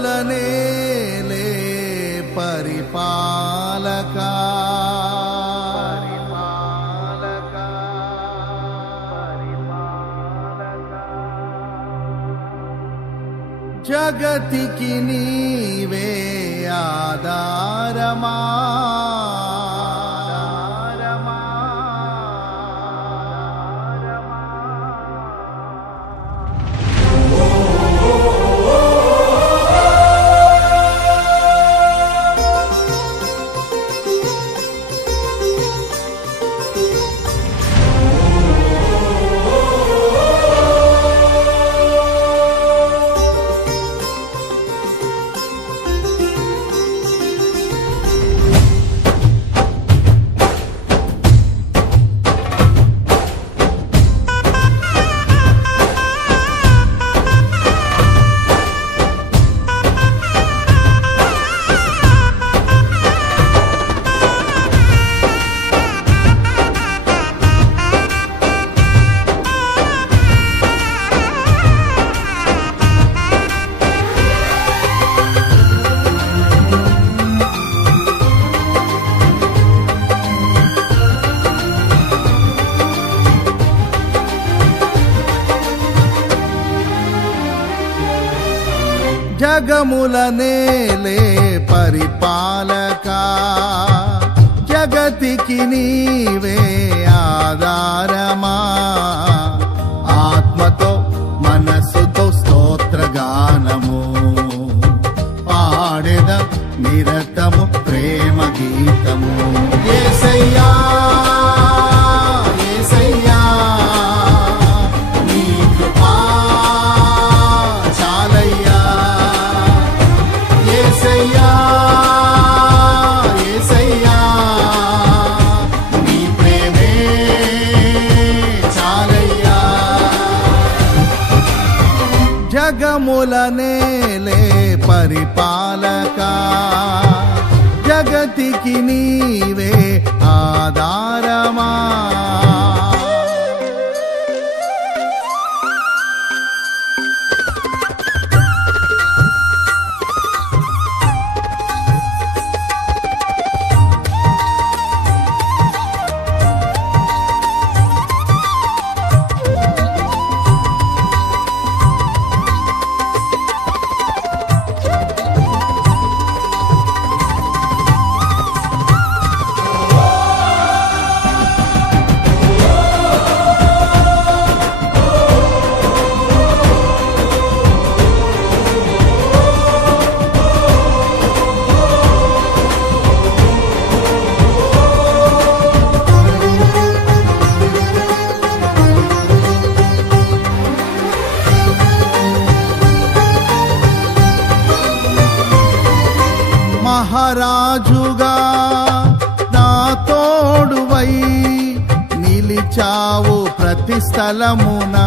జగములనేలే పరిపాలకా జగతికి నీవే ఆధారమా జగములనేలే పరిపాలకా జగతికి నీవే ఆధారమా ఆత్మతో మనస్సుతో స్తోత్రగానము పాడెద నిరతము ప్రేమ గీతము యేసయ్యా యేసయ్యా నీ కృపా చాలయ్యా యేసయ్యా యేసయ్యా నీ ప్రేమే చాలయ్యా జగములనేలే పరిపాలకా జగతికి నీవే ఆధారమా మహారాజుగా నా తోడువై నిలిచావు ప్రతి స్థలమునా